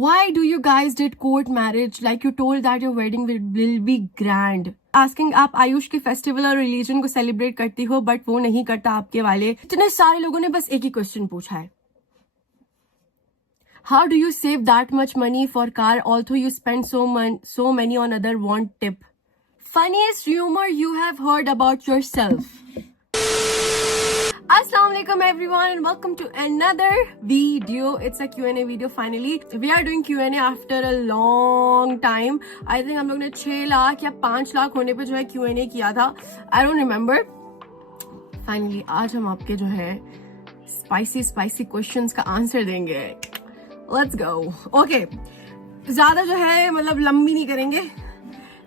Why do you guys did court marriage? Like you told that your wedding will be grand. Asking आप आयुष के festival और religion को celebrate करती हो but वो नहीं करता आपके वाले. इतने सारे लोगों ने बस एक ही क्वेश्चन पूछा है. How do you save that much money for car although you spend so many on other want tip? Funniest rumor you have heard about yourself. Assalamualaikum everyone and welcome to another video. It's a Q&A video finally. We are doing Q&A after a long time. I think हम लोग ने 6 लाख या 5 लाख होने पे जो है Q&A किया था. I don't remember. Finally आज हम आपके जो है spicy questions का आंसर देंगे. Let's go. Okay. ज्यादा जो है मतलब लंबी नहीं करेंगे.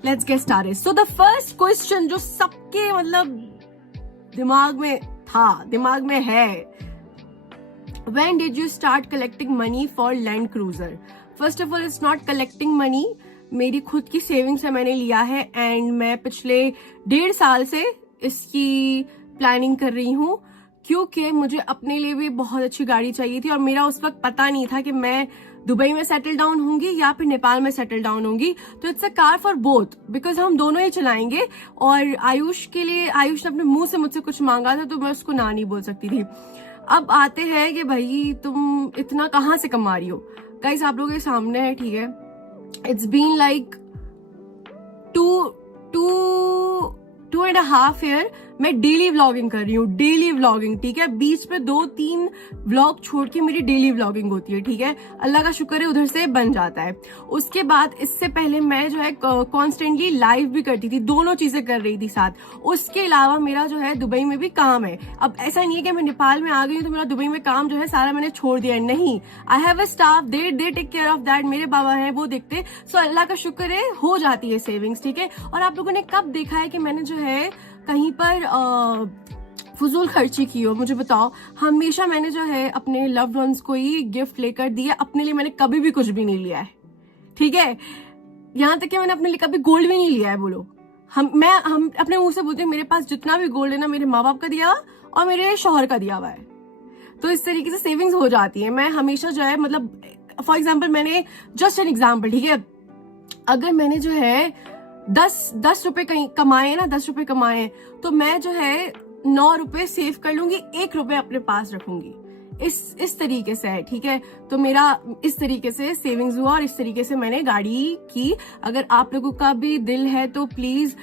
Let's get started. So the first question जो सबके मतलब दिमाग में है. When did you start collecting money for Land Cruiser? First of all, it's not collecting money. मेरी खुद की सेविंग से मैंने लिया है एंड मैं पिछले 1.5 साल से इसकी प्लानिंग कर रही हूँ क्योंकि मुझे अपने लिए भी बहुत अच्छी गाड़ी चाहिए थी और मेरा उस वक्त पता नहीं था कि मैं दुबई में सेटल डाउन होंगी या फिर नेपाल में सेटल डाउन होंगी. तो it's a car for both because हम दोनों ही चलाएंगे. और आयुष के लिए आयुष ने अपने मुंह से मुझसे कुछ मांगा था तो मैं उसको ना नहीं बोल सकती थी. अब आते हैं कि भाई तुम इतना कहाँ से कमा रही हो. गाइस आप लोगों के सामने है, ठीक है. इट्स बीन लाइक 2.5 ईयर मैं डेली व्लॉगिंग कर रही हूँ. डेली व्लॉगिंग, ठीक है. बीच में 2-3 व्लॉग छोड़ के मेरी डेली व्लॉगिंग होती है, ठीक है. अल्लाह का शुक्र है उधर से बन जाता है. उसके बाद इससे पहले मैं जो है कॉन्स्टेंटली लाइव भी करती थी. दोनों चीजें कर रही थी साथ. उसके अलावा मेरा जो है दुबई में भी काम है. अब ऐसा नहीं है कि मैं नेपाल में आ गई हूँ तो मेरा दुबई में काम जो है सारा मैंने छोड़ दिया है. नहीं, I have a staff, they take care of that. मेरे बाबा हैं, वो देखते. सो अल्लाह का शुक्र है हो जाती है सेविंग्स, ठीक है. और आप लोगों ने कब देखा है कि मैंने जो है कहीं पर फजूल खर्ची की हो? मुझे बताओ. हमेशा मैंने जो है अपने लव्ड वंस को ही गिफ्ट लेकर दिया. अपने लिए मैंने कभी भी कुछ भी नहीं लिया है, ठीक है. यहाँ तक कि मैंने अपने लिए कभी गोल्ड भी नहीं लिया है. बोलो, हम अपने मुंह से बोलते हैं मेरे पास जितना भी गोल्ड है ना मेरे माँ बाप का दिया हुआ और मेरे शौहर का दिया हुआ है. तो इस तरीके से सेविंग्स हो जाती है. मैं हमेशा जो है मतलब फॉर एग्जाम्पल मैंने जस्ट एन एग्जाम्पल, ठीक है. अगर मैंने जो है 10 रुपए कहीं कमाए ना, 10 रुपए कमाए तो मैं जो है 9 रुपए सेव कर लूंगी, 1 रुपए अपने पास रखूंगी. इस तरीके से है, ठीक है. तो मेरा इस तरीके से सेविंग्स हुआ और इस तरीके से मैंने गाड़ी की. अगर आप लोगों का भी दिल है तो प्लीज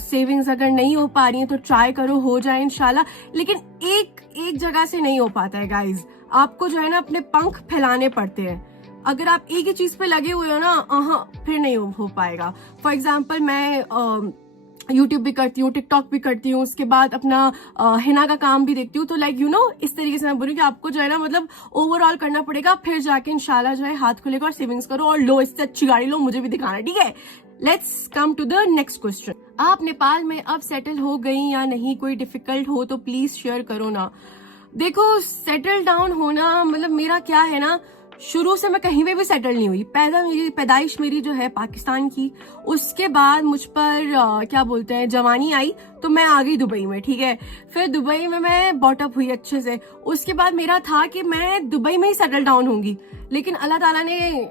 सेविंग्स अगर नहीं हो पा रही है तो ट्राई करो, हो जाए इंशाल्लाह. लेकिन एक जगह से नहीं हो पाता है गाइज. आपको जो है ना अपने पंख फैलाने पड़ते हैं. अगर आप एक ही चीज पे लगे हुए हो ना फिर नहीं हो पाएगा. फॉर एग्जाम्पल मैं यूट्यूब भी करती हूँ, टिकटॉक भी करती हूँ, उसके बाद अपना हिना का काम भी देखती हूँ. तो लाइक इस तरीके से मैं बोलूँ कि आपको जो है ना मतलब ओवरऑल करना पड़ेगा, फिर जाके इंशाल्लाह जो है हाथ खुलेगा और सेविंग्स करो और लो, इससे अच्छी गाड़ी लो, मुझे भी दिखाना, ठीक है. Let's come to the next question. आप नेपाल में अब सेटल हो गई या नहीं? कोई डिफिकल्ट हो तो प्लीज शेयर करो ना. देखो, सेटल डाउन होना मतलब मेरा क्या है ना, शुरू से मैं कहीं पे भी सेटल नहीं हुई. पैदाइश मेरी जो है पाकिस्तान की. उसके बाद मुझ पर क्या बोलते हैं जवानी आई तो मैं आ गई दुबई में, ठीक है. फिर दुबई में मैं बॉटअप हुई अच्छे से. उसके बाद मेरा था कि मैं दुबई में ही सेटल डाउन होंगी, लेकिन अल्लाह ताला ने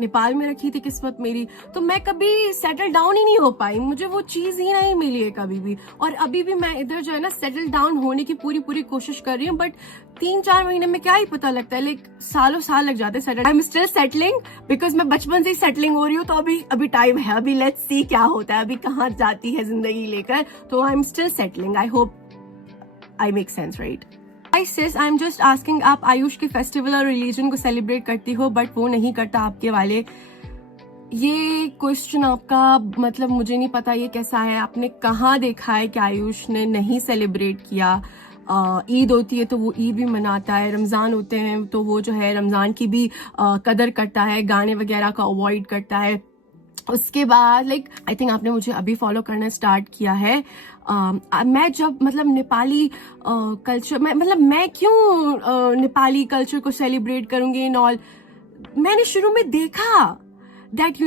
नेपाल में रखी थी किस्मत मेरी. तो मैं कभी सेटल डाउन ही नहीं हो पाई. मुझे वो चीज ही नहीं मिली है कभी भी. और अभी भी मैं इधर जो है ना सेटल डाउन होने की पूरी कोशिश कर रही हूँ. बट 3-4 महीने में क्या ही पता लगता है, लाइक सालों साल लग जाते हैं settle. I am still settling because मैं बचपन से ही सेटलिंग हो रही हूँ. तो अभी टाइम है. अभी लेट्स सी क्या होता है, अभी कहाँ जाती है जिंदगी लेकर. तो I am still settling. I hope I make sense, right? Hi sis, I'm just asking, आप आयुष के फेस्टिवल और रिलीजन को सेलिब्रेट करती हो बट वो नहीं करता आपके वाले. ये क्वेश्चन आपका मतलब मुझे नहीं पता ये कैसा है. आपने कहाँ देखा है कि आयुष ने नहीं सेलिब्रेट किया? ईद होती है तो वो ईद भी मनाता है, रमजान होते हैं तो वो जो है रमजान की भी कदर करता है, गाने वगैरह का अवॉइड करता है. उसके बाद लाइक आई थिंक आपने मुझे अभी फॉलो करना स्टार्ट किया है. मैं जब मतलब नेपाली कल्चर मैं क्यों नेपाली कल्चर को सेलिब्रेट करूंगी इन ऑल. मैंने शुरू में देखा दैट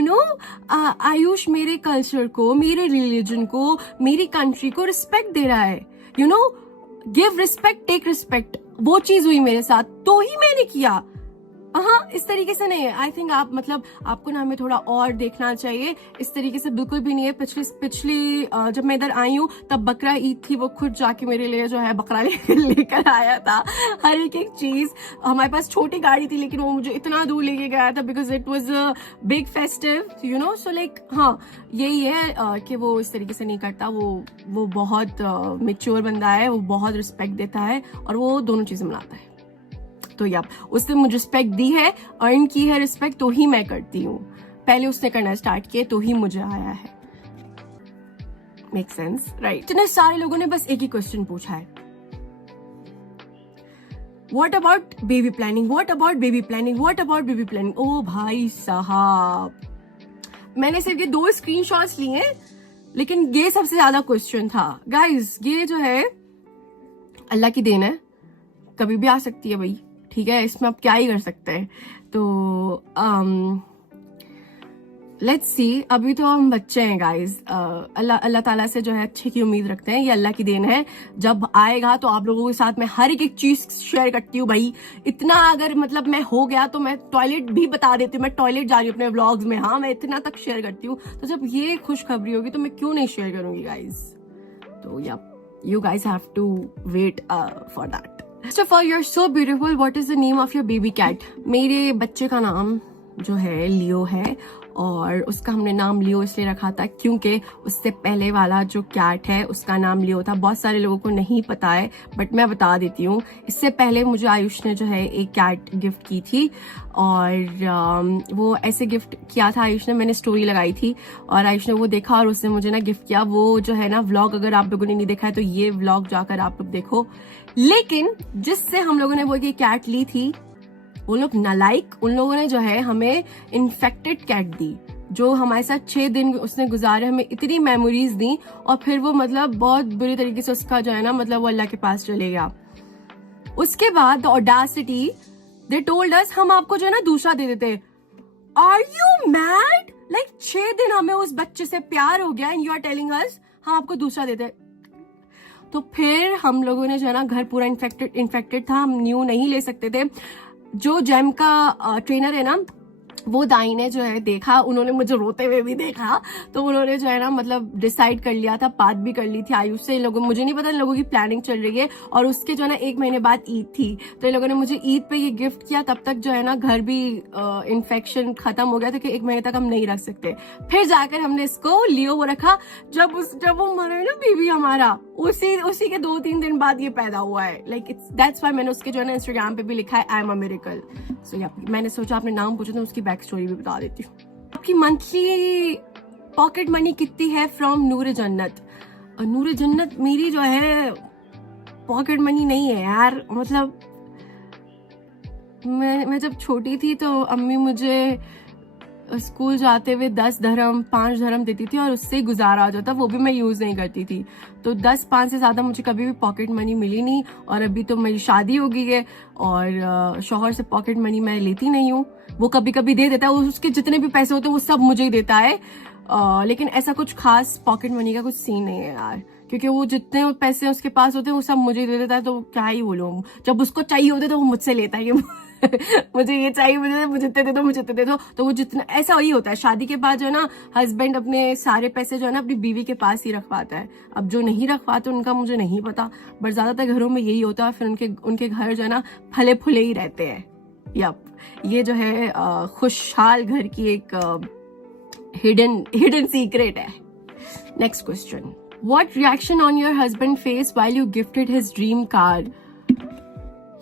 आयुष मेरे कल्चर को, मेरे रिलीजन को, मेरी कंट्री को रिस्पेक्ट दे रहा है. गिव रिस्पेक्ट टेक रिस्पेक्ट, वो चीज हुई मेरे साथ तो ही मैंने किया. हाँ, इस तरीके से नहीं है। आई थिंक आप मतलब आपको ना हमें थोड़ा और देखना चाहिए। इस तरीके से बिल्कुल भी नहीं है। पिछली जब मैं इधर आई हूँ तब बकरा ईद थी, वो खुद जाके मेरे लिए जो है बकरा लेकर आया था, हर एक चीज। हमारे पास छोटी गाड़ी थी लेकिन वो मुझे इतना दूर लेके गया था because it was a big festive, you know. So like हाँ, यही है कि वो इस तरीके से नहीं करता। वो बहुत मेच्योर बंदा है, वो बहुत रिस्पेक्ट देता है और वो दोनों चीजें मनाता है। तो या उसने मुझे रिस्पेक्ट दी है, अर्न की है रिस्पेक्ट, तो ही मैं करती हूँ। पहले उसने करना स्टार्ट किया तो ही मुझे आया है। Make sense, right? इतने सारे लोगों ने बस एक ही क्वेश्चन पूछा है, what about baby planning, what about baby planning, what about baby planning. ओ भाई साहब, मैंने सिर्फ ये 2 स्क्रीनशॉट्स लिए हैं लेकिन ये सबसे ज्यादा क्वेश्चन था। गाइस, ये जो है अल्लाह की देन है, कभी भी आ सकती है भाई, ठीक है? इसमें आप क्या ही कर सकते हैं। तो लेट्स सी, अभी तो हम बच्चे हैं गाइस। अल्लाह ताला से जो है अच्छे की उम्मीद रखते हैं, ये अल्लाह की देन है। जब आएगा तो आप लोगों के साथ मैं हर एक चीज शेयर करती हूँ भाई। इतना अगर मतलब मैं हो गया तो मैं टॉयलेट भी बता देती हूँ, मैं टॉयलेट जा रही हूँ अपने व्लॉग्स में। हाँ, मैं इतना तक शेयर करती हूँ। तो जब ये खुशखबरी होगी तो मैं क्यों नहीं शेयर करूंगी गाइस? तो या you guys have to wait for that. First of all, you're so beautiful. What is the name of your baby cat? मेरे बच्चे का नाम जो है लियो है, और उसका हमने नाम लियो इसलिए रखा था क्योंकि उससे पहले वाला जो कैट है उसका नाम लियो था। बहुत सारे लोगों को नहीं पता है बट मैं बता देती हूँ। इससे पहले मुझे आयुष ने जो है एक कैट गिफ्ट की थी, और वो ऐसे गिफ्ट किया था आयुष ने, मैंने स्टोरी लगाई थी और आयुष ने वो देखा और उसने मुझे ना गिफ्ट किया। वो जो है ना व्लॉग, अगर आप लोगों ने नहीं देखा है तो ये व्लॉग जाकर आप लोग देखो। लेकिन जिससे हम लोगों ने वो ये कैट ली थी, वो लोग नालायक, उन लोगों ने जो है हमें इन्फेक्टेड कैट दी, जो हमारे साथ 6 दिन उसने गुजारे, हमें इतनी मेमोरीज दी, और फिर वो मतलब बहुत बुरी तरीके से उसका जो है ना मतलब वो अल्लाह के पास चले गया। उसके बाद ऑडासिटी, दे टोल्ड अस हम आपको जो है ना दूसरा दे देते। Are you mad? लाइक 6 दिन हमें उस बच्चे से प्यार हो गया and you are telling us हम आपको दूसरा देते। तो फिर हम लोगों ने जो है ना, घर पूरा इन्फेक्टेड था, हम न्यू नहीं ले सकते थे। जो जेम का ट्रेनर है ना, वो दाई ने जो है देखा, उन्होंने मुझे रोते हुए भी देखा, तो उन्होंने जो है ना मतलब डिसाइड कर लिया था, बात भी कर ली थी आयुष से। इन लोगों, मुझे नहीं पता, इन लोगों की प्लानिंग चल रही है। और उसके जो है ना 1 महीने बाद ईद थी, तो इन लोगों ने मुझे ईद पे ये गिफ्ट किया। तब तक जो है ना घर भी इन्फेक्शन खत्म हो गया था कि 1 महीने तक हम नहीं रख सकते। फिर जाकर हमने इसको लियो वो रखा। जब वो मरा ना बेबी हमारा, उसी के 2-3 दिन बाद ये पैदा हुआ है। लाइक दैट्स व्हाई मैंने उसके जो है ना इंस्टाग्राम पे भी लिखा है आई एम अ मिरेकल। सो या मैंने सोचा आपने नाम पूछा तो उसकी बैक स्टोरी भी बता देती हूँ। आपकी मंथली पॉकेट मनी कितनी है फ्रॉम नूर जन्नत? नूर जन्नत मेरी जो है पॉकेट मनी नहीं है यार। मतलब मैं जब छोटी थी तो अम्मी मुझे स्कूल जाते हुए 10 धर्म 5 धर्म देती थी और उससे ही गुजारा हो जाता, वो भी मैं यूज नहीं करती थी। तो 10-5 से ज्यादा मुझे कभी भी पॉकेट मनी मिली नहीं। और अभी तो मेरी शादी हो गई है और शौहर से पॉकेट मनी मैं लेती नहीं हूँ। वो कभी कभी दे देता है, उसके जितने भी पैसे होते हैं वो सब मुझे ही देता है। लेकिन ऐसा कुछ खास पॉकेट मनी का कुछ सीन नहीं है यार, क्योंकि वो जितने पैसे उसके पास होते हैं वो सब मुझे दे देता है। तो क्या ही बोलूं, जब उसको चाहिए होते तो वो मुझसे लेता है मुझे ये चाहिए, मुझे इतने दे दो, मुझे इतने दे दो। तो वो जितना, ऐसा वही होता है। शादी के बाद जो है ना हस्बैंड अपने सारे पैसे जो है ना अपनी बीवी के पास ही रखवाता है। अब जो नहीं रखवाते उनका मुझे नहीं पता, बट ज्यादातर घरों में यही होता है। फिर उनके घर जो है ना फले फुले ही रहते हैं। यप, ये जो है खुशहाल घर की एक हिडन सीक्रेट है। Next question, what reaction on your husband face while you gifted his dream car?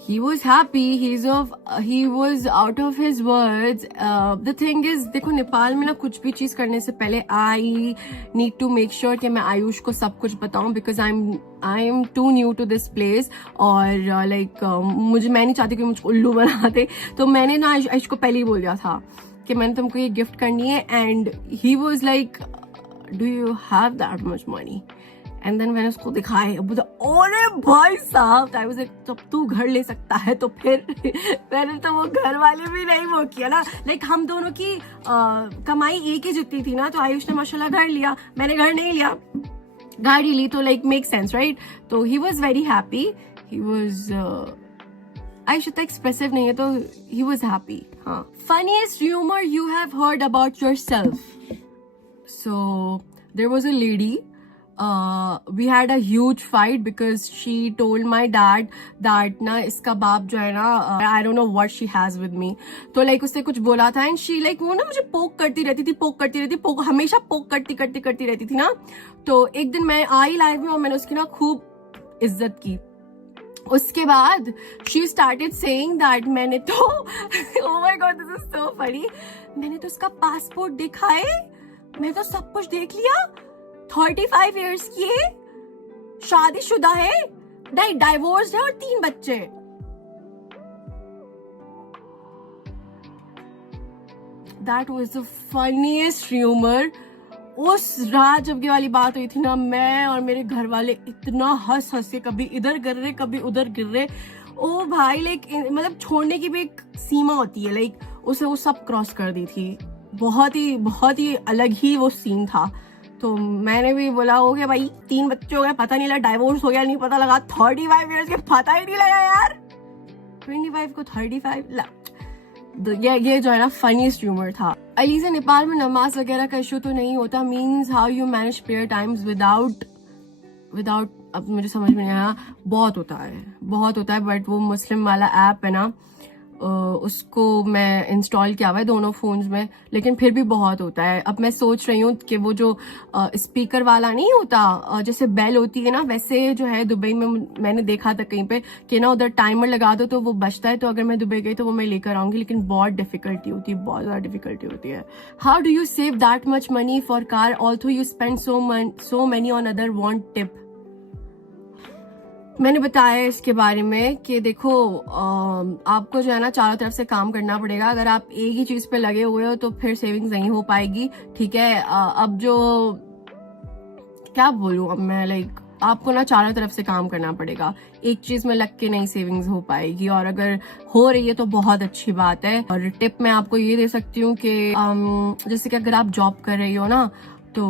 He was happy. He was out of his words. The thing is, देखो नेपाल में ना कुछ भी चीज करने से पहले I need to make sure कि मैं आयुष को सब कुछ बताऊं, because I'm too new to this place. और मैं नहीं चाहती कि मुझको उल्लू बना दे। तो मैंने ना आयुष को पहले ही बोल दिया था कि मैंने तुमको ये गिफ्ट करनी है। And he was like, do you have that much money? And then मैंने उसको दिखाए, अरे भाई साहब, जब तू घर ले सकता है तो फिर मैंने तो वो घर वाले भी नहीं वो किया ना। लाइक हम दोनों की कमाई एक ही जितनी थी ना। तो आयुष ने माशाल्लाह घर लिया, मैंने घर नहीं लिया, गाड़ी ली। तो लाइक मेक सेंस राइट। तो he was very happy. He was Ayush इतना एक्सप्रेसिव नहीं है तो ही वॉज हैप्पी. हाँ. Funniest rumour you have heard about yourself. So there was a lady. We had a huge fight because she told my dad that ना इसका बाप जो है ना I don't know what she has with me. तो like उसने कुछ बोला था and she like वो ना मुझे पोक करती रहती थी, हमेशा पोक करती रहती थी ना. तो एक दिन मैं आई लाइव में और मैंने उसकी ना खूब इज्जत की. उसके बाद she started saying that मैंने तो oh my god this is so funny, मैंने तो उसका पासपोर्ट दिखाए, मैं तो सब कुछ देख लिया, 35 इयर्स की है, शादीशुदा है, डाइवोर्स है और 3 बच्चे. That was the funniest rumour. उस रात जब ये वाली बात हुई थी ना, मैं और मेरे घर वाले इतना हंस के कभी इधर गिर रहे कभी उधर गिर रहे. ओ भाई लाइक मतलब छोड़ने की भी एक सीमा होती है, लाइक उसे वो सब क्रॉस कर दी थी. बहुत ही अलग ही वो सीन था. तो मैंने भी बोला हो गया भाई, 3 बच्चे हो गए, पता नहीं लगा, डाइवोर्स हो गया नहीं पता लगा, 35 इयर्स के पता ही नहीं लगा यार. 25 को 35 ये जो है ना फनीस्ट र्यूमर था. अली से नेपाल में नमाज वगैरह का इशू तो नहीं होता, means how you manage prayer times without अब मुझे समझ में नहीं आया. बहुत होता है बट वो मुस्लिम वाला ऐप है ना, उसको मैं इंस्टॉल किया हुआ है दोनों फोन्स में, लेकिन फिर भी बहुत होता है. अब मैं सोच रही हूँ कि वो जो स्पीकर वाला नहीं होता, जैसे बेल होती है ना, वैसे जो है दुबई में मैंने देखा था कहीं पे कि ना उधर टाइमर लगा दो तो वो बजता है. तो अगर मैं दुबई गई तो वो मैं लेकर आऊंगी, लेकिन बहुत डिफिकल्टी होती है, बहुत ज्यादा डिफिकल्टी होती है. How do you save that much money for car also you spend so many on other want tip. मैंने बताया इसके बारे में कि देखो आपको जो है ना चारों तरफ से काम करना पड़ेगा. अगर आप एक ही चीज पे लगे हुए हो तो फिर सेविंग्स नहीं हो पाएगी. ठीक है, अब जो क्या बोलूं अब मैं, लाइक आपको ना चारों तरफ से काम करना पड़ेगा. एक चीज में लग के नहीं सेविंग्स हो पाएगी, और अगर हो रही है तो बहुत अच्छी बात है. और टिप मैं आपको ये दे सकती हूँ कि जैसे कि अगर आप जॉब कर रही हो ना, तो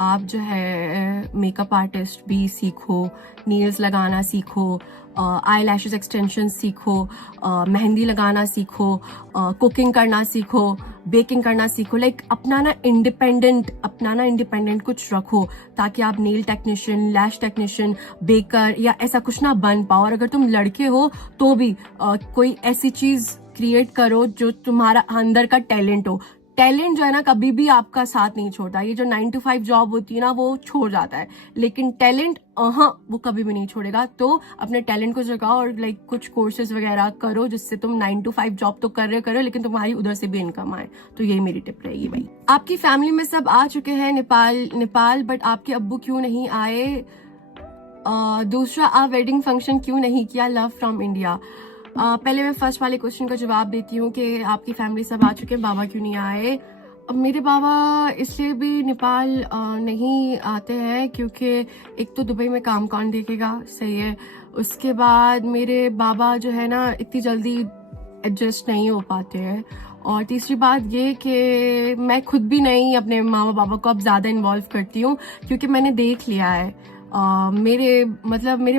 आप जो है मेकअप आर्टिस्ट भी सीखो, नेल्स लगाना सीखो, आई लैशेस एक्सटेंशन सीखो, मेहंदी लगाना सीखो, कुकिंग करना सीखो, बेकिंग करना सीखो. लाइक अपना ना इंडिपेंडेंट कुछ रखो ताकि आप नेल टेक्नीशियन, लैश टेक्नीशियन, बेकर या ऐसा कुछ ना बन पाओ. और अगर तुम लड़के हो तो भी कोई ऐसी चीज क्रिएट करो जो तुम्हारा अंदर का टैलेंट हो. टैलेंट जो है ना कभी भी आपका साथ नहीं छोड़ता. ये जो 9 to 5 जॉब होती है ना वो छोड़ जाता है, लेकिन टैलेंट वो कभी भी नहीं छोड़ेगा. तो अपने टैलेंट को जगाओ और लाइक कुछ कोर्सेज वगैरह करो जिससे तुम 9 to 5 जॉब तो कर रहे हो लेकिन तुम्हारी उधर से भी इनकम आए. तो यही मेरी टिप रहेगी भाई. आपकी फैमिली में सब आ चुके हैं नेपाल बट आपके अब्बू क्यों नहीं आए? दूसरा, आप वेडिंग फंक्शन क्यों नहीं किया? Love from India. पहले मैं फर्स्ट वाले क्वेश्चन का जवाब देती हूँ कि आपकी फैमिली सब आ चुके हैं, बाबा क्यों नहीं आए? अब मेरे बाबा इसलिए भी नेपाल नहीं आते हैं क्योंकि एक तो दुबई में काम कौन देखेगा, सही है. उसके बाद मेरे बाबा जो है ना इतनी जल्दी एडजस्ट नहीं हो पाते हैं. और तीसरी बात ये कि मैं खुद भी नहीं अपने मामा बाबा को अब ज़्यादा इन्वॉल्व करती हूँ क्योंकि मैंने देख लिया है. मेरे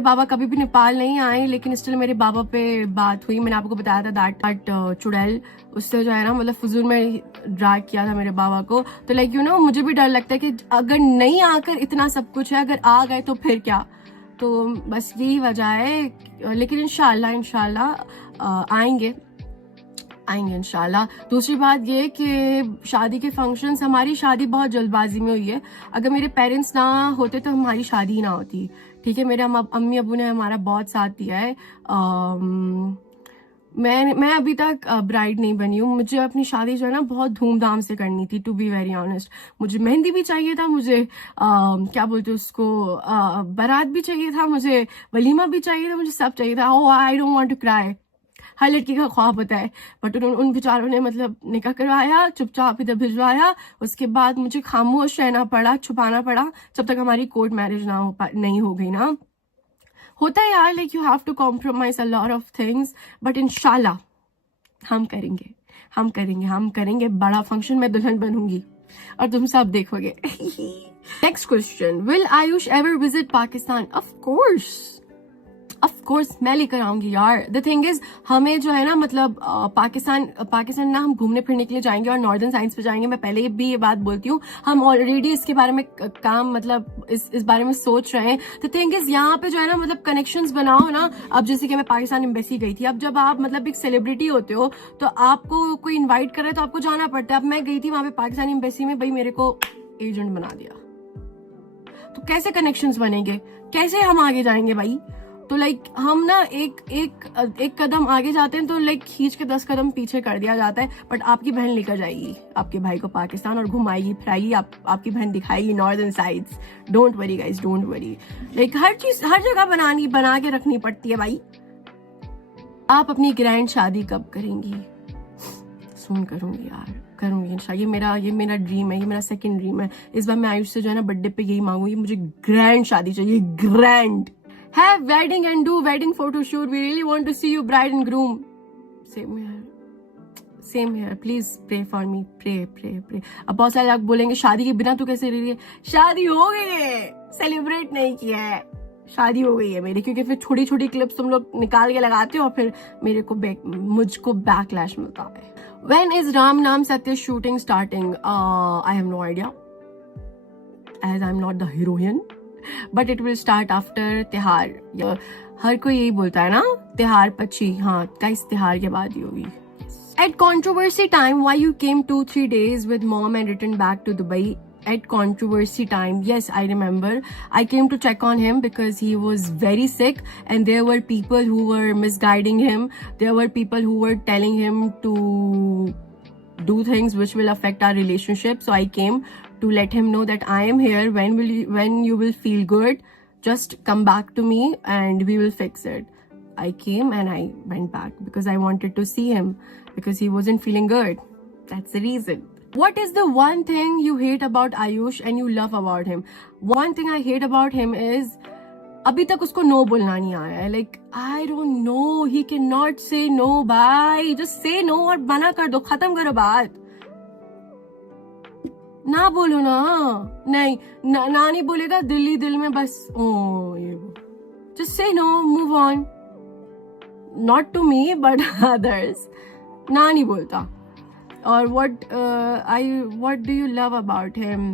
बाबा कभी भी नेपाल नहीं आए, लेकिन स्टिल मेरे बाबा पे बात हुई. मैंने आपको बताया था दैट चुड़ैल, उससे जो है ना मतलब फजूल में ड्रैग किया था मेरे बाबा को. तो लाइक मुझे भी डर लगता है कि अगर नहीं आकर इतना सब कुछ है, अगर आ गए तो फिर क्या. तो बस यही वजह है, लेकिन इंशाल्लाह आएंगे इंशाल्लाह. दूसरी बात ये कि शादी के फंक्शंस, हमारी शादी बहुत जल्दबाजी में हुई है. अगर मेरे पेरेंट्स ना होते तो हमारी शादी ही ना होती. ठीक है, मेरे अम्मी अबू ने हमारा बहुत साथ दिया है. मैं अभी तक ब्राइड नहीं बनी हूँ. मुझे अपनी शादी जो है ना बहुत धूमधाम से करनी थी, टू बी वेरी ऑनेस्ट. मुझे मेहंदी भी चाहिए था, मुझे क्या बोलते उसको बारात भी चाहिए था, मुझे वलीमा भी चाहिए था, मुझे सब चाहिए था. Oh I don't want to cry, हर लड़की का ख्वाब होता है. बट उन बेचारों ने मतलब निकाह करवाया, चुपचाप इधर भिजवाया. उसके बाद मुझे खामोश रहना पड़ा, छुपाना पड़ा जब तक हमारी कोर्ट मैरिज नहीं हो गई ना. होता है यार, like you have to compromise a lot of things. But इंशाल्लाह हम करेंगे बड़ा फंक्शन. मैं दुल्हन बनूंगी और तुम सब देखोगे. Next question, will Ayush ever visit Pakistan? Of course of course मैं लेकर आऊंगी यार। द थिंग इज हमें जो है ना मतलब पाकिस्तान ना हम घूमने फिरने के लिए जाएंगे और नॉर्दर्न साइंस पे जाएंगे। मैं पहले भी ये बात बोलती हूँ, हम ऑलरेडी इसके बारे में काम मतलब इस बारे में सोच रहे हैं। द थिंग इज यहाँ पे जो है ना मतलब कनेक्शंस बनाओ ना। अब जैसे कि मैं पाकिस्तान एम्बेसी गई थी, अब जब आप मतलब एक सेलिब्रिटी होते हो तो आपको कोई इन्वाइट करे तो आपको जाना पड़ता है। अब मैं गई थी वहां पे पाकिस्तान एम्बेसी में, भाई मेरे को एजेंट बना दिया, तो कैसे कनेक्शंस बनेंगे, कैसे हम आगे जाएंगे भाई। तो लाइक हम ना एक कदम आगे जाते हैं तो लाइक खींच के 10 कदम पीछे कर दिया जाता है। बट आपकी बहन लेकर जाएगी आपके भाई को पाकिस्तान और घुमाएगी फिराएगी, आपकी बहन दिखाएगी northern sides. Don't worry guys, don't worry. Like हर चीज हर जगह बना के रखनी पड़ती है भाई। आप अपनी ग्रैंड शादी कब करेंगी? सून करूंगी यार, करूंगी इंशाल्लाह। ये मेरा ड्रीम है, ये मेरा सेकंड ड्रीम है। इस बार मैं आयुष से जो है ना बर्थडे पे यही मांगूंगी, मुझे ग्रैंड शादी चाहिए, grand. Have wedding and do wedding photo shoot. We really want to see you bride and groom. Same here. Please pray for me. Pray. अब बहुत सारे लोग बोलेंगे शादी के बिना तू कैसे रह रही है? शादी हो गई है, सेलिब्रेट नहीं किया है। शादी हो गई है मेरी, क्योंकि फिर छोटी छोटी क्लिप्स तुम लोग निकाल के लगाते हो और फिर मुझको बैकलैश मिलता है। When is Ram Naam Satya shooting starting? I have no idea, as I'm not the heroine. But it will start after त्योहार। हर कोई यही बोलता है ना, त्योहार 25। हाँ गाइस, त्योहार के बाद ही होगी। At controversy time, why you came 2-3 days with mom and returned back to Dubai? At controversy time, yes, I remember. I came to check on him because he was very sick and there were people who were misguiding him. There were people who were telling him to do things which will affect our relationship. So I came to let him know that I am here. When you will feel good, just come back to me and we will fix it. I came and I went back because I wanted to see him because he wasn't feeling good. That's the reason. What is the one thing you hate about Ayush and you love about him? One thing I hate about him is अभी तक उसको no बोलना नहीं आया है। Like I don't know, he can not say no bye. Just say no और मना कर दो, खत्म करो बात। ना बोलो ना, नहीं बोलेगा दिल में बस ओ ये वो। Just say no, move on. Not to me but others. ना नहीं बोलता। और what do you love about him?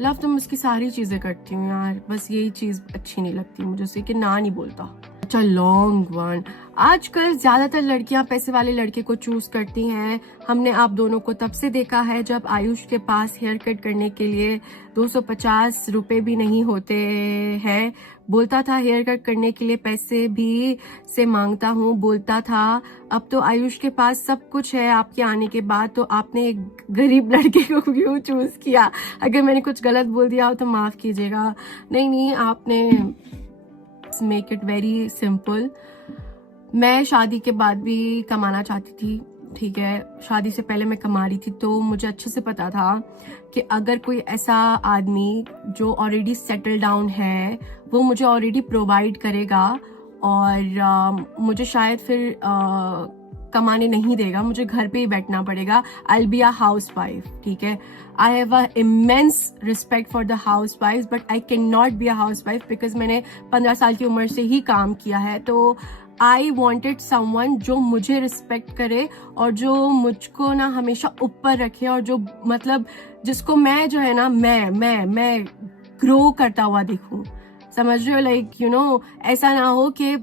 Love तो मैं उसकी सारी चीजें करती हूँ यार, बस यही चीज अच्छी नहीं लगती मुझे उससे कि ना नहीं बोलता। अच्छा, लॉन्ग वन। आजकल ज्यादातर लड़कियां पैसे वाले लड़के को चूज करती हैं। हमने आप दोनों को तब से देखा है जब आयुष के पास हेयर कट करने के लिए 250 रुपए भी नहीं होते हैं। बोलता था हेयर कट करने के लिए पैसे भी से मांगता हूँ, बोलता था। अब तो आयुष के पास सब कुछ है आपके आने के बाद, तो आपने एक गरीब लड़के को क्यों चूज किया? अगर मैंने कुछ गलत बोल दिया हो तो माफ कीजिएगा। नहीं, आपने मेक इट वेरी सिंपल। मैं शादी के बाद भी कमाना चाहती थी, ठीक है। शादी से पहले मैं कमा रही थी, तो मुझे अच्छे से पता था कि अगर कोई ऐसा आदमी जो ऑलरेडी सेटल डाउन है वो मुझे ऑलरेडी प्रोवाइड करेगा और मुझे शायद फिर कमाने नहीं देगा, मुझे घर पे ही बैठना पड़ेगा। आई बी अ हाउस वाइफ, ठीक है। आई have a immense respect for the house wife, but I can not be a house wife because मैंने 15 साल की उम्र से ही काम किया है। तो आई वॉन्टेड समवन जो मुझे रिस्पेक्ट करे और जो मुझको ना हमेशा ऊपर रखे और जो मतलब जिसको मैं जो है ना मैं ग्रो करता हुआ देखूं। समझ रहे हो? लाइक यू नो, ऐसा ना हो कि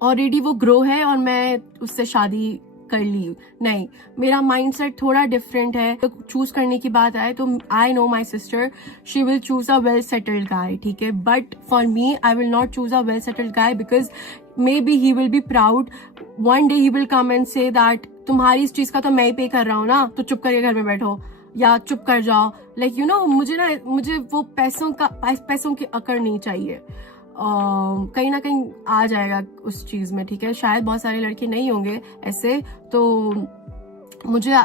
ऑलरेडी वो ग्रो है और मैं उससे शादी कर ली। नहीं, मेरा माइंडसेट थोड़ा डिफरेंट है। तो चूज करने की बात आए तो I know my sister, she will choose a well settled guy, ठीक है। But for me, I will not choose a well settled guy because may be he will be proud. One day he will come and say that तुम्हारी इस चीज का तो मैं ही पे कर रहा हूँ ना, तो चुप करके घर में बैठो या चुप कर जाओ। लाइक यू नो, मुझे वो पैसों की अकड़ नहीं चाहिए। कहीं ना कहीं आ जाएगा उस चीज में, ठीक है। शायद बहुत सारे लड़के नहीं होंगे ऐसे। तो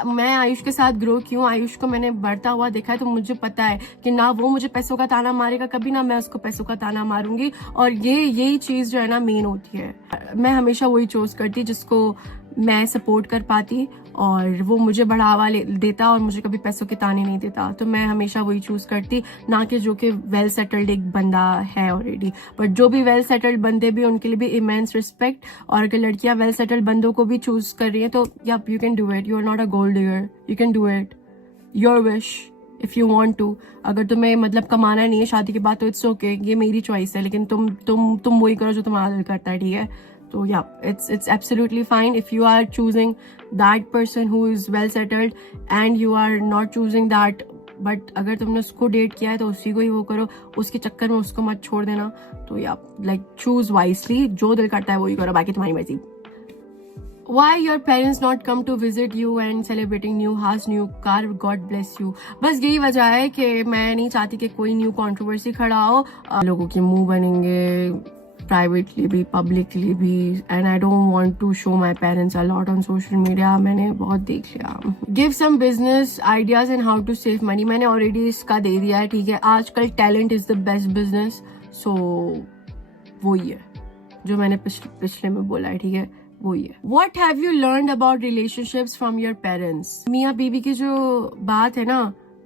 मैं आयुष के साथ ग्रो क्यों, आयुष को मैंने बढ़ता हुआ देखा है, तो मुझे पता है कि ना वो मुझे पैसों का ताना मारेगा कभी, ना मैं उसको पैसों का ताना मारूंगी। और यही चीज जो है ना मेन होती है। मैं हमेशा वही चूज करती जिसको मैं सपोर्ट कर पाती और वो मुझे बढ़ावा देता और मुझे कभी पैसों के ताने नहीं देता, तो मैं हमेशा वही चूज करती, ना कि जो कि वेल सेटल्ड एक बंदा है ऑलरेडी। बट जो भी वेल सेटल्ड बंदे भी, उनके लिए भी इमेंस रिस्पेक्ट। और अगर लड़कियां वेल सेटल्ड बंदों को भी चूज कर रही हैं तो या you can do it, you are not a gold digger, you can do it, your wish if you want to. अगर तुम्हें मतलब कमाना नहीं है शादी के बाद तो इट्स ओके, ये मेरी चॉइस है, लेकिन तुम वही करो जो तुम्हारा दिल करता है, ठीक है। तो या it's absolutely fine if you are choosing that person who is well settled and you are not choosing that, but अगर तुमने उसको डेट किया है तो उसी को ही वो करो, उसके चक्कर में उसको मत छोड़ देना। तो या लाइक चूज वाइसली, जो दिल करता है वही करो, बाकी तुम्हारी मर्जी। Why your parents not come to visit you and celebrating new house, new car, God bless you। बस यही वजह है कि मैं नहीं चाहती कि कोई न्यू कंट्रोवर्सी खड़ा हो, लोगों के मुंह बनेंगे प्राइवेटली भी पब्लिकली भी, and I don't want to show my parents a lot on social media. मैंने बहुत देख लिया। Give some business ideas and how to save money, मैंने ऑलरेडी इसका दे दिया है, ठीक है। आजकल talent is the best business, so वही है जो मैंने पिछले में बोला है, ठीक है, वही है। What have you learned about relationships from your parents? मियाँ बीवी की जो बात है ना,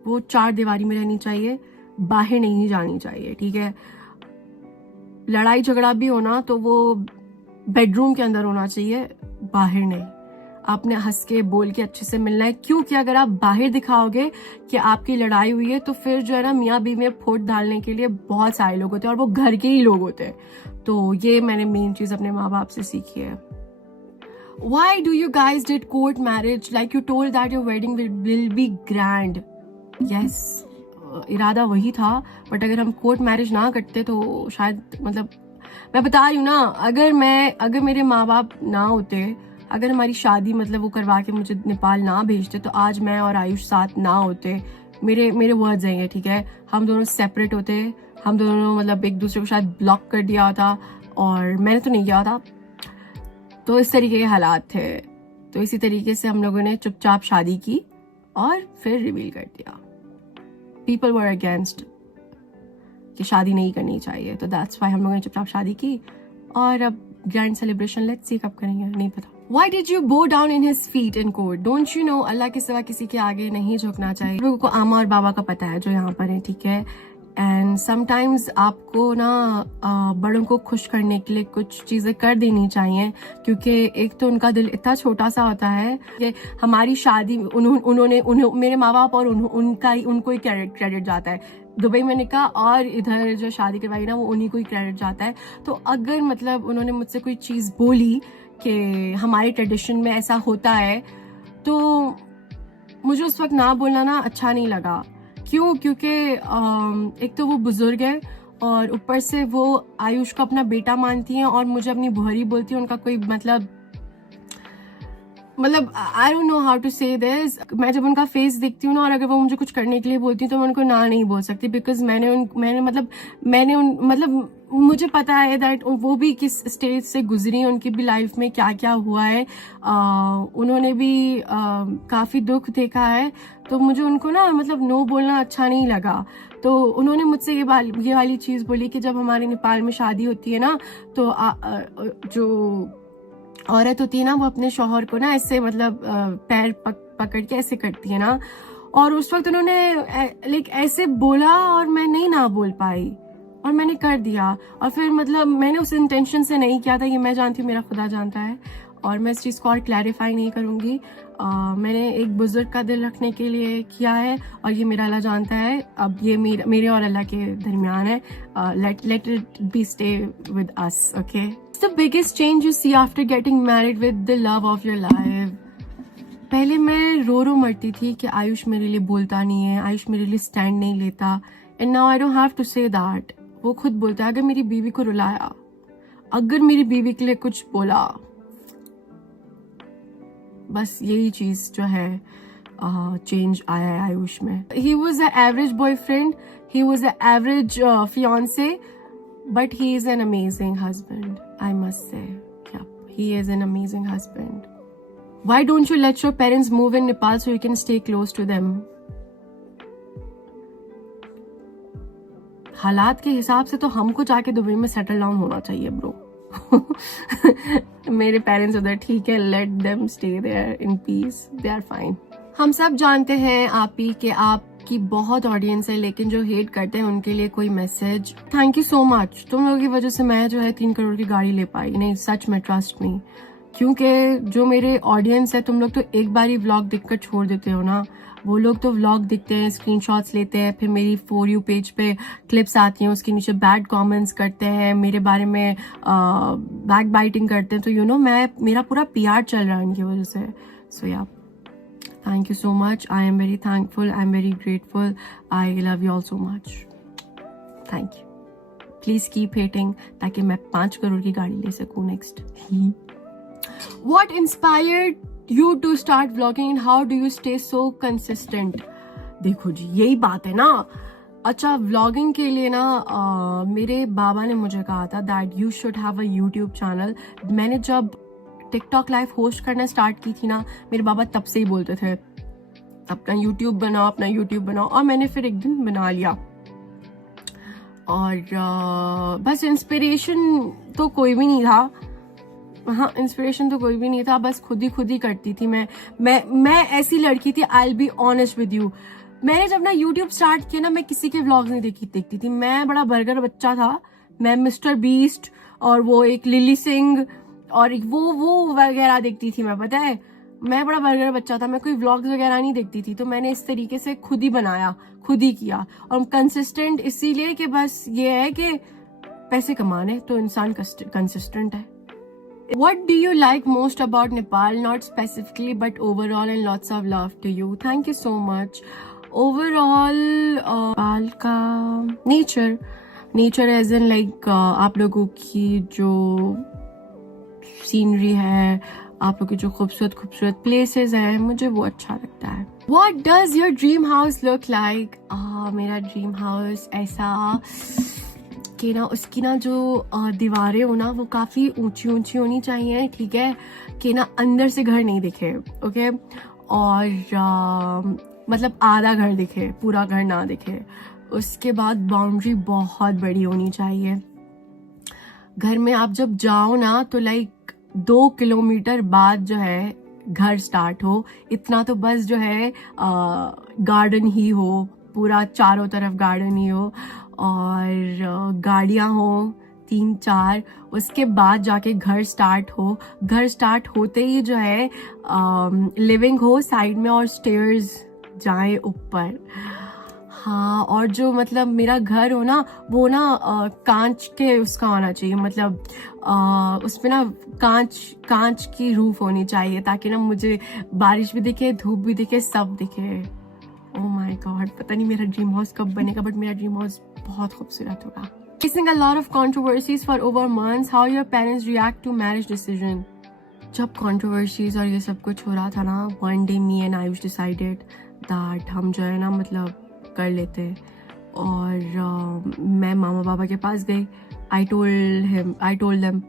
वो 4 दीवारी में रहनी चाहिए, बाहर नहीं जानी चाहिए, ठीक है। लड़ाई झगड़ा भी होना तो वो बेडरूम के अंदर होना चाहिए, बाहर नहीं। आपने हंस के बोल के अच्छे से मिलना है, क्योंकि अगर आप बाहर दिखाओगे कि आपकी लड़ाई हुई है तो फिर जो है ना मियाँ बीवी में फोट डालने के लिए बहुत सारे लोग होते हैं और वो घर के ही लोग होते हैं। तो ये मैंने मेन चीज अपने माँ बाप से सीखी है। Why do you guys did court marriage? Like you told that your wedding will be grand. Yes, इरादा वही था, बट अगर हम कोर्ट मैरिज ना करते तो शायद, मतलब मैं बता रही हूँ ना, अगर मेरे माँ बाप ना होते, अगर हमारी शादी मतलब वो करवा के मुझे नेपाल ना भेजते, तो आज मैं और आयुष साथ ना होते। मेरे वर्ड्स हैं ये, ठीक है। हम दोनों सेपरेट होते, हम दोनों मतलब एक दूसरे को शायद ब्लॉक कर दिया होता, और मैंने तो नहीं किया था। तो इस तरीके के हालात थे। तो इसी तरीके से हम लोगों ने चुपचाप शादी की और फिर रिवील कर दिया। पीपल वर अगेंस्ट कि शादी नहीं करनी चाहिए, तो दैट्स व्हाई हम लोगों ने चुपचाप शादी की। और अब ग्रैंड सेलिब्रेशन लेट्स सी कब करेंगे, नहीं पता। Why did you bow down in his feet in court? Don't you know अल्लाह के सिवा किसी के आगे नहीं झुकना चाहिए। लोगों को आमा और बाबा का पता है जो यहाँ पर है, ठीक है। एंड समटाइम्स आपको ना बड़ों को खुश करने के लिए कुछ चीजें कर देनी चाहिए, क्योंकि एक तो उनका दिल इतना छोटा सा होता है कि हमारी शादी उन्होंने मेरे माँ बाप और उनको ही क्रेडिट जाता है। दुबई में निकाह और इधर जो शादी करवाई ना, वो उन्हीं को ही क्रेडिट जाता है। तो अगर मतलब उन्होंने मुझसे कोई चीज बोली कि हमारे ट्रेडिशन में ऐसा होता है, तो मुझे उस वक्त ना बोलना ना अच्छा नहीं लगा। क्यों? क्योंकि एक तो वो बुजुर्ग है और ऊपर से वो आयुष को अपना बेटा मानती हैं और मुझे अपनी बुहरी बोलती है। उनका कोई मतलब I don't know how to say this. मैं जब उनका फेस देखती हूँ ना, और अगर वो मुझे कुछ करने के लिए बोलती हूँ तो मैं उनको ना नहीं बोल सकती, बिकॉज मुझे पता है दैट वो भी किस स्टेज से गुजरी है, उनकी भी लाइफ में क्या क्या हुआ है। उन्होंने भी काफी दुख देखा है, तो मुझे उनको ना मतलब नो बोलना अच्छा नहीं लगा। तो उन्होंने मुझसे ये वाली चीज बोली कि जब हमारे नेपाल में शादी होती है ना, तो जो औरत होती है ना, वो अपने शौहर को ना ऐसे मतलब पैर पकड़ के ऐसे करती है ना। और उस वक्त उन्होंने ऐसे बोला और मैं नहीं ना बोल पाई और मैंने कर दिया। और फिर मतलब मैंने उस इंटेंशन से नहीं किया था, ये मैं जानती हूँ, मेरा खुदा जानता है, और मैं इस चीज़ को और क्लैरिफाई नहीं करूँगी। मैंने एक बुजुर्ग का दिल रखने के लिए किया है और ये मेरा अल्लाह जानता है। अब ये मेरे और अल्लाह के दरमियान है। Let it be stay with us, okay. The biggest change you see after getting married with the love of your life? पहले मैं रो मरती थी कि आयुष मेरे लिए बोलता नहीं है, आयुष मेरे लिए स्टैंड नहीं लेता, and now I don't have to say that. वो खुद बोलता है। अगर मेरी बीवी को रुलाया, अगर मेरी बीवी के लिए कुछ बोला, बस यही चीज जो है चेंज आया है आयुष में। He was a average boyfriend, he was a average fiancé, but he is an amazing husband, I must say. Yeah, he is an amazing husband. Why don't you let your parents move in Nepal so you can stay close to them? हालात के हिसाब से तो हमको जाके Dubai में settle down होना चाहिए ब्रो। मेरे पेरेंट्स उधर ठीक है, let them stay there in peace, they are fine. हम सब जानते हैं आप ही कि आपकी बहुत ऑडियंस है, लेकिन जो हेट करते हैं उनके लिए कोई message? Thank you so much, तुम लोगों की वजह से मैं जो है 3 करोड़ की गाड़ी ले पाई। नहीं सच में, ट्रस्ट मी, क्योंकि जो मेरे ऑडियंस है, तुम लोग तो एक बार ही व्लॉग देखकर छोड़ देते हो ना। वो लोग तो व्लॉग दिखते हैं, स्क्रीनशॉट्स लेते हैं, फिर मेरी फॉर यू पेज पे क्लिप्स आती हैं, उसके नीचे बैड कमेंट्स करते हैं, मेरे बारे में बैक बाइटिंग करते हैं। तो यू नो मेरा पूरा PR चल रहा है इनकी वजह से। सो या, thank you so much, I am very thankful, I am very grateful, I love you all so much, thank you. Please keep hating ताकि मैं 5 करोड़ की गाड़ी ले सकूं next. What inspired you to start vlogging and how do you stay so consistent? देखो जी, यही बात है ना। अच्छा, व्लॉगिंग के लिए ना मेरे बाबा ने मुझे कहा था that you should have a YouTube channel। मैंने जब टिकटॉक लाइव होस्ट करना स्टार्ट की थी ना, मेरे बाबा तब से ही बोलते थे अपना YouTube बनाओ, अपना YouTube बनाओ, और मैंने फिर एक दिन बना लिया। और बस इंस्पिरेशन तो कोई भी नहीं था। हाँ, इंस्पिरेशन तो कोई भी नहीं था, बस खुद ही करती थी। मैं ऐसी लड़की थी, I will be honest with you. मैंने जब ना यूट्यूब स्टार्ट किया ना, मैं किसी के व्लॉग्स नहीं देखती थी। मैं बड़ा बर्गर बच्चा था। मैं मिस्टर बीस्ट और वो एक लिली सिंह और वो वगैरह देखती थी मैं, पता है। मैं बड़ा बर्गर बच्चा था, मैं कोई व्लॉग्स वगैरह नहीं देखती थी। तो मैंने इस तरीके से खुद ही बनाया, खुद ही किया। और कंसिस्टेंट इसीलिए कि बस ये है कि पैसे कमाने तो इंसान कंसिस्टेंट है। What do you like most about Nepal? Not specifically, but overall, and lots of love to you. Thank you so much. Overall, Nepal का nature as in like आप लोगों की जो सीनरी है, आप लोगों की जो खूबसूरत प्लेसेस हैं, मुझे वो अच्छा लगता है। What does your dream house look like? मेरा ड्रीम हाउस ऐसा कि ना उसकी ना जो दीवारें हो ना, वो काफ़ी ऊंची होनी चाहिए, ठीक है, कि ना अंदर से घर नहीं दिखे, ओके। और मतलब आधा घर दिखे, पूरा घर ना दिखे। उसके बाद बाउंड्री बहुत बड़ी होनी चाहिए। घर में आप जब जाओ ना तो लाइक 2 किलोमीटर बाद जो है घर स्टार्ट हो, इतना तो बस जो है गार्डन ही हो, पूरा चारों तरफ गार्डन ही हो, और गाड़ियां हो 3-4। उसके बाद जाके घर स्टार्ट हो। घर स्टार्ट होते ही जो है लिविंग हो साइड में, और स्टेयर्स जाए ऊपर। हाँ, और जो मतलब मेरा घर हो ना, वो ना कांच के उसका होना चाहिए, मतलब उसमें ना कांच की रूफ होनी चाहिए, ताकि ना मुझे बारिश भी दिखे, धूप भी दिखे, सब दिखे। ओह माय गॉड, पता नहीं मेरा ड्रीम हाउस कब बनेगा, बट मेरा ड्रीम हाउस बहुत खूबसूरत होगा। Facing a lot of controversies for over months, how your parents react to marriage decision? जब controversies और ये सब कुछ हो रहा था ना, one day me and Ayush decided that हम जो है ना मतलब कर लेते। और मैं मामा बाबा के पास गई। I told them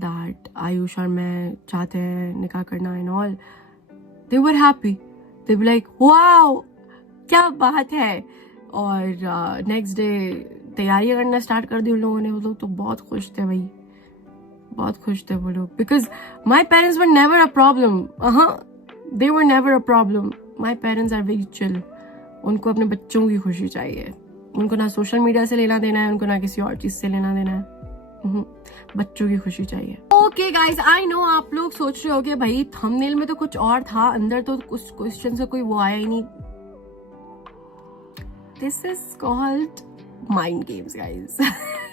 that Ayush और मैं चाहते हैं निकाह करना and all. They were happy. They were like, wow, क्या बात है। और नेक्स्ट डे तैयारी करना स्टार्ट कर दी उन लोगों ने। वो लोग तो बहुत खुश थे भाई, बहुत खुश थे वो लोग, because my parents were never a problem. They were never a problem. My parents are very chill. उनको अपने बच्चों की खुशी चाहिए। उनको ना सोशल मीडिया से लेना देना है, उनको ना किसी और चीज से लेना देना है। बच्चों की खुशी चाहिए। ओके गाइज, आई नो आप लोग सोच रहे हो कि भाई थंबनेल में तो कुछ और था, अंदर तो उस क्वेश्चन से कोई वो आया ही नहीं। This is called mind games, guys.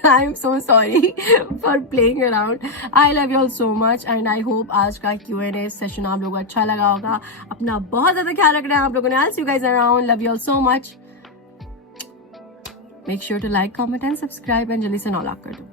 I'm so sorry for playing around. I love you all so much and I hope आज का Q&A session आप लोगों को अच्छा लगा होगा। अपना बहुत ज़्यादा ख्याल रख रहे हैं आप लोगों ने। I'll see you guys around. Love you all so much. Make sure to like, comment and subscribe and जल्दी से नॉक कर दो।